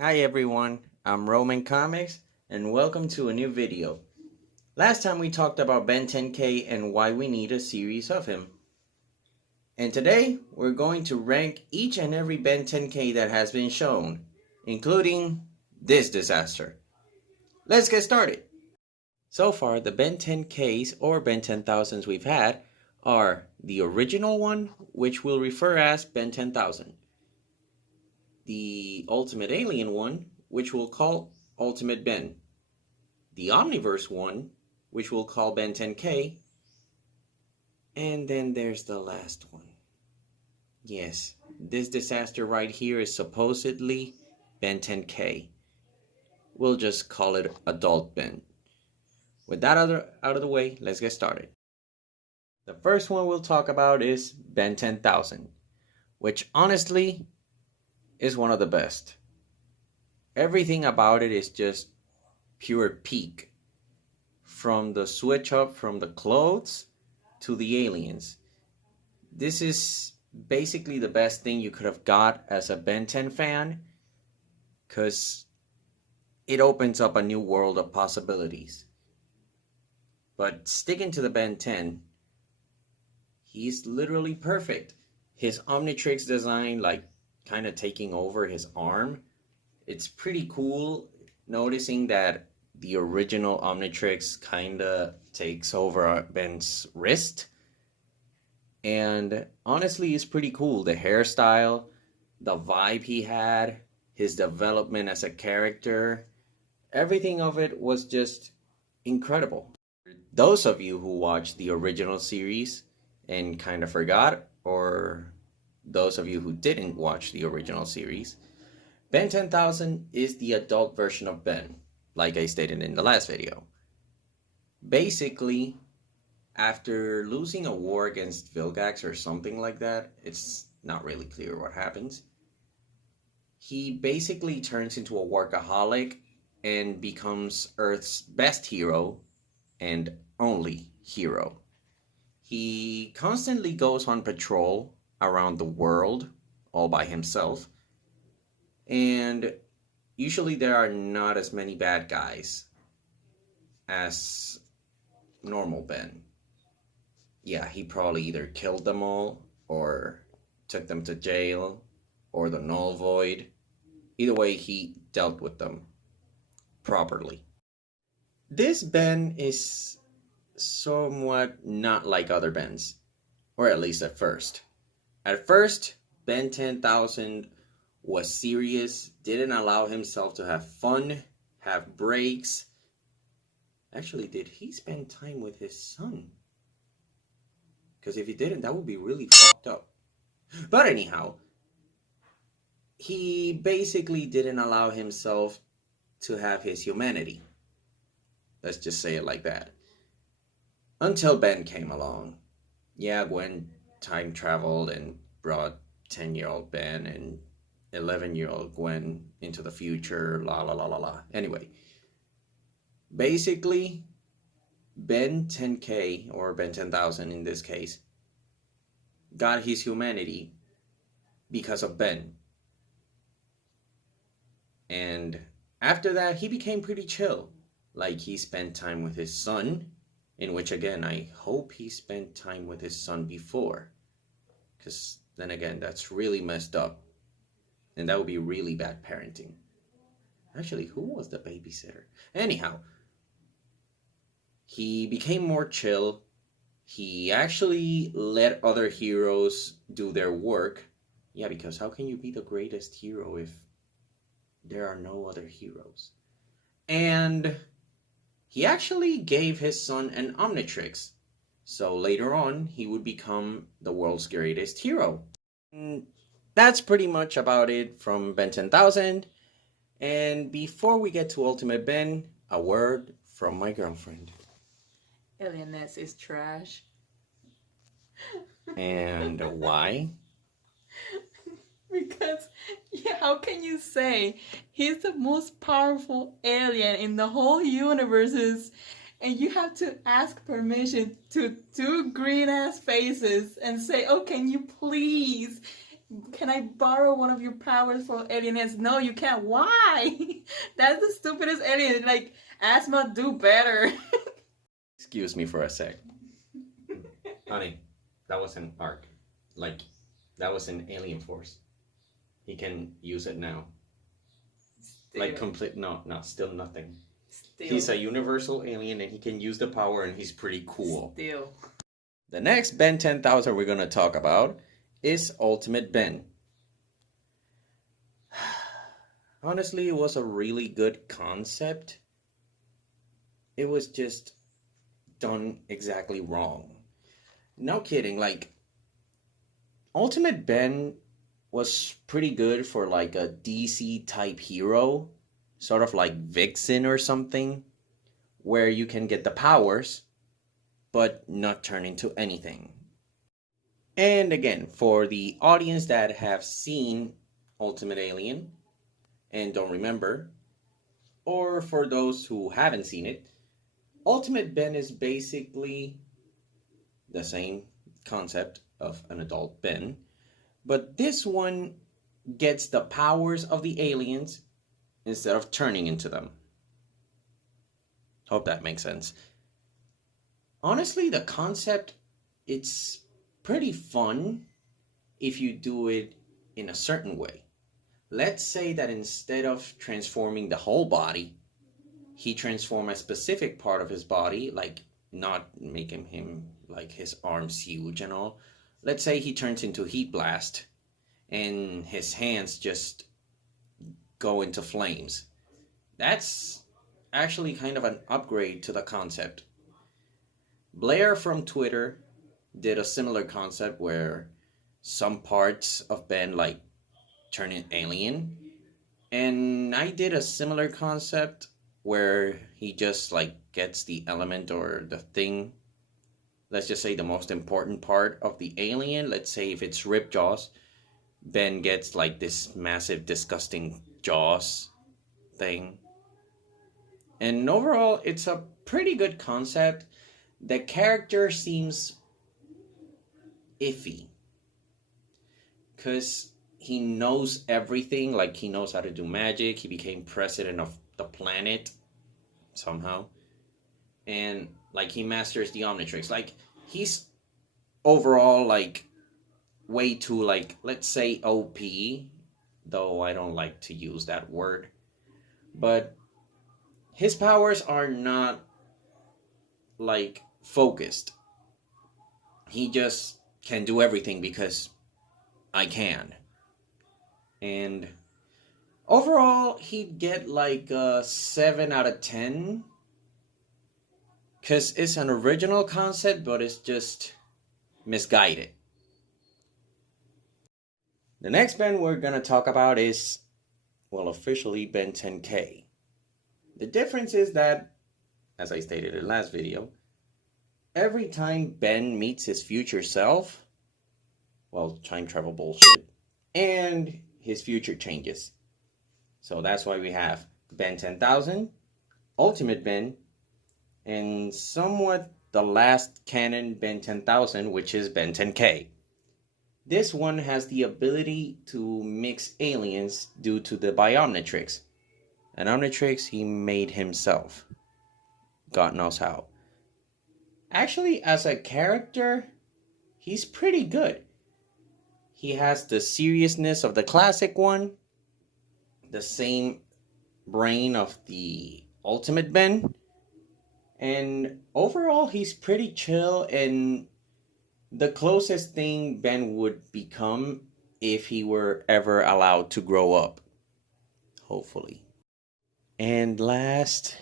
Hi everyone, I'm Roman Comics and welcome to a new video. Last time we talked about Ben 10K and why we need a series of him. And today we're going to rank each and every Ben 10K that has been shown, including this disaster. Let's get started. So far the Ben 10Ks or Ben 10,000s we've had are the original one, which we'll refer as Ben 10,000. The Ultimate Alien one, which we'll call Ultimate Ben. The Omniverse one, which we'll call Ben 10K. And then there's the last one. Yes, this disaster right here is supposedly Ben 10K. We'll just call it Adult Ben. With that out of the way, let's get started. The first one we'll talk about is Ben 10,000, which honestly is one of the best. Everything about it is just pure peak. From the switch up from the clothes to the aliens. This is basically the best thing you could have got as a Ben 10 fan, because it opens up a new world of possibilities. But sticking to the Ben 10, he's literally perfect. His Omnitrix design, like kind of taking over his arm, it's pretty cool noticing that the original Omnitrix kind of takes over Ben's wrist. And honestly, it's pretty cool. The hairstyle, the vibe he had, his development as a character, everything of it was just incredible. Those of you who watched the original series and kind of forgot, or those of you who didn't watch the original series, Ben 10,000 is the adult version of Ben, like I stated in the last video. Basically, after losing a war against Vilgax or something like that, it's not really clear what happens, he basically turns into a workaholic and becomes Earth's best hero and only hero. He constantly goes on patrol around the world all by himself, and usually there are not as many bad guys as normal Ben. Yeah, he probably either killed them all or took them to jail or the null void. Either way, he dealt with them properly. This Ben is somewhat not like other Bens, or at least at first. At first, Ben 10,000 was serious, didn't allow himself to have fun, have breaks. Actually, did he spend time with his son? Because if he didn't, that would be really fucked up. But anyhow, he basically didn't allow himself to have his humanity. Let's just say it like that. Until Ben came along. Yeah, Gwen time traveled and brought 10-year-old Ben and 11-year-old Gwen into the future, la la la la la. Anyway, basically, Ben 10K, or Ben 10,000 in this case, got his humanity because of Ben. And after that, he became pretty chill. Like, he spent time with his son, in which, again, I hope he spent time with his son before. Because, then again, that's really messed up. And that would be really bad parenting. Actually, who was the babysitter? Anyhow, he became more chill. He actually let other heroes do their work. Yeah, because how can you be the greatest hero if there are no other heroes? And he actually gave his son an Omnitrix. So later on, he would become the world's greatest hero. And that's pretty much about it from Ben 10,000. And before we get to Ultimate Ben, a word from my girlfriend. Alienness is trash. And why? Because, yeah, how can you say he's the most powerful alien in the whole universe, and you have to ask permission to two green-ass faces and say, oh, can you please can I borrow one of your powers for aliens? No, you can't. Why? That's the stupidest alien. Like, Asthma, do better. Excuse me for a sec. Honey, that was an arc. Like, that was an alien force. He can use it now. Still. Like, complete, no, still nothing. Still. He's a universal alien and he can use the power and he's pretty cool. Still. The next Ben 10,000 we're going to talk about is Ultimate Ben. Honestly, it was a really good concept. It was just done exactly wrong. No kidding, like, Ultimate Ben was pretty good for like a DC type hero, sort of like Vixen or something, where you can get the powers, but not turn into anything. And again, for the audience that have seen Ultimate Alien and don't remember, or for those who haven't seen it, Ultimate Ben is basically the same concept of an adult Ben, but this one gets the powers of the aliens instead of turning into them. Hope that makes sense. Honestly, the concept, it's pretty fun if you do it in a certain way. Let's say that instead of transforming the whole body, he transforms a specific part of his body, like not making him like his arms huge and all. Let's say he turns into Heat Blast and his hands just go into flames. That's actually kind of an upgrade to the concept. Blair from Twitter did a similar concept where some parts of Ben like turn in alien, and I did a similar concept where he just like gets the element or the thing, let's just say the most important part of the alien. Let's say if it's rib jaws, Ben gets like this massive disgusting jaws thing. And overall, it's a pretty good concept. The character seems iffy because he knows everything, like he knows how to do magic. He became president of the planet somehow, and like he masters the Omnitrix. Like he's overall like way too, like, let's say OP, though I don't like to use that word, but his powers are not like focused. He just can do everything because I can. And overall, he'd get like a 7 out of 10. Because it's an original concept, but it's just misguided. The next Ben we're going to talk about is, well, officially Ben 10K. The difference is that, as I stated in the last video, every time Ben meets his future self, well, time travel bullshit, and his future changes. So that's why we have Ben 10,000, Ultimate Ben, and somewhat the last canon Ben 10,000, which is Ben 10K. This one has the ability to mix aliens due to the Omnitrix. An Omnitrix he made himself. God knows how. Actually, as a character, he's pretty good. He has the seriousness of the classic one, the same brain of the Ultimate Ben, and overall he's pretty chill and the closest thing Ben would become if he were ever allowed to grow up. Hopefully. And last,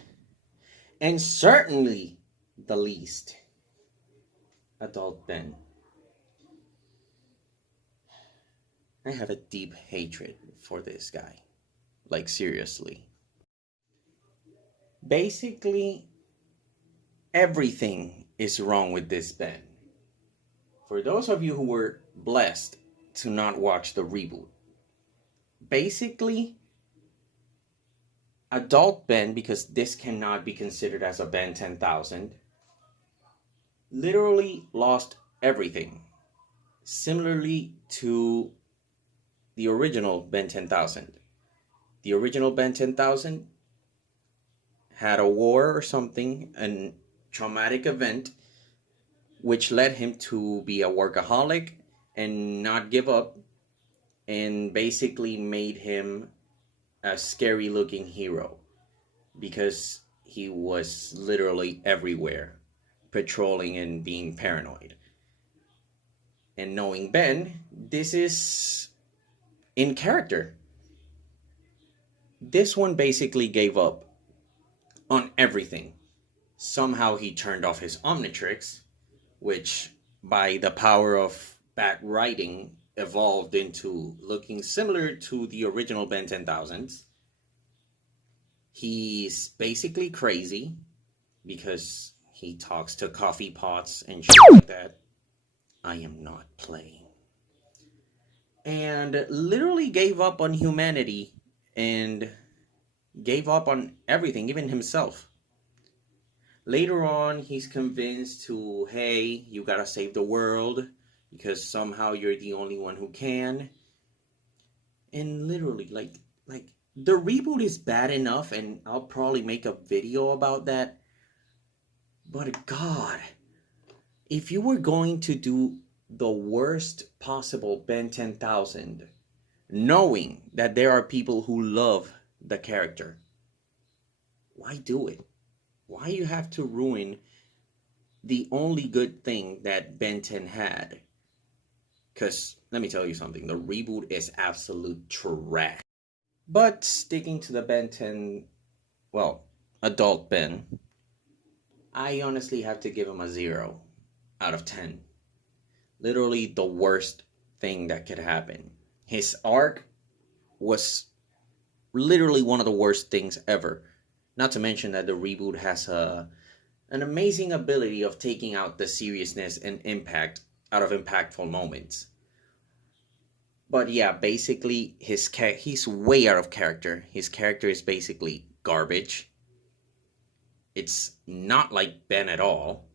and certainly the least, Adult Ben. I have a deep hatred for this guy. Like, seriously. Basically, everything is wrong with this Ben. For those of you who were blessed to not watch the reboot, basically, Adult Ben, because this cannot be considered as a Ben 10,000, literally lost everything. Similarly to the original Ben 10,000. The original Ben 10,000 had a war or something, a traumatic event, which led him to be a workaholic and not give up, and basically made him a scary looking hero because he was literally everywhere, patrolling and being paranoid. And knowing Ben, this is in character. This one basically gave up on everything. Somehow he turned off his Omnitrix, which by the power of bad writing evolved into looking similar to the original Ben 10,000s. He's basically crazy because he talks to coffee pots and shit like that. I am not playing. And literally gave up on humanity and gave up on everything, even himself. Later on, he's convinced to, hey, you gotta save the world because somehow you're the only one who can. And literally, like the reboot is bad enough, and I'll probably make a video about that. But God, if you were going to do the worst possible Ben 10,000, knowing that there are people who love the character, why do it? Why you have to ruin the only good thing that Ben 10 had? Because let me tell you something, the reboot is absolute trash. But sticking to the Ben 10, well, adult Ben, I honestly have to give him a 0 out of 10. Literally the worst thing that could happen. His arc was literally one of the worst things ever. Not to mention that the reboot has an amazing ability of taking out the seriousness and impact out of impactful moments. But yeah, basically he's way out of character. His character is basically garbage. It's not like Ben at all.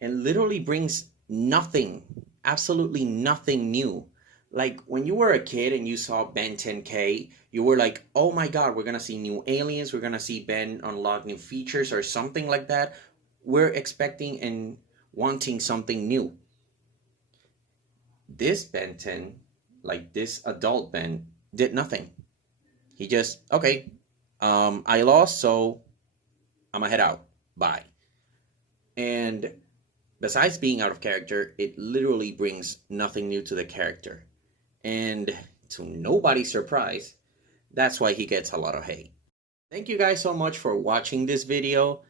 And literally brings nothing, absolutely nothing new. Like when you were a kid and you saw Ben 10K, you were like, oh my God, we're gonna see new aliens, we're gonna see Ben unlock new features or something like that. We're expecting and wanting something new. This Ben 10, like this adult Ben, did nothing. He just, okay, I lost, so I'm gonna head out. Bye. And besides being out of character, it literally brings nothing new to the character. And to nobody's surprise, that's why he gets a lot of hate. Thank you guys so much for watching this video.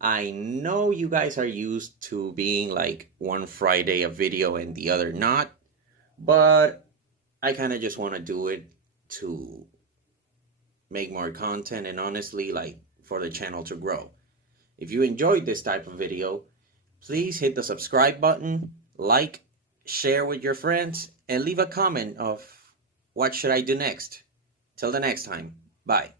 I know you guys are used to being like one Friday a video and the other not, but I kind of just want to do it to make more content and honestly like for the channel to grow. If you enjoyed this type of video, please hit the subscribe button, like, share with your friends, and leave a comment of what should I do next. Till the next time, bye.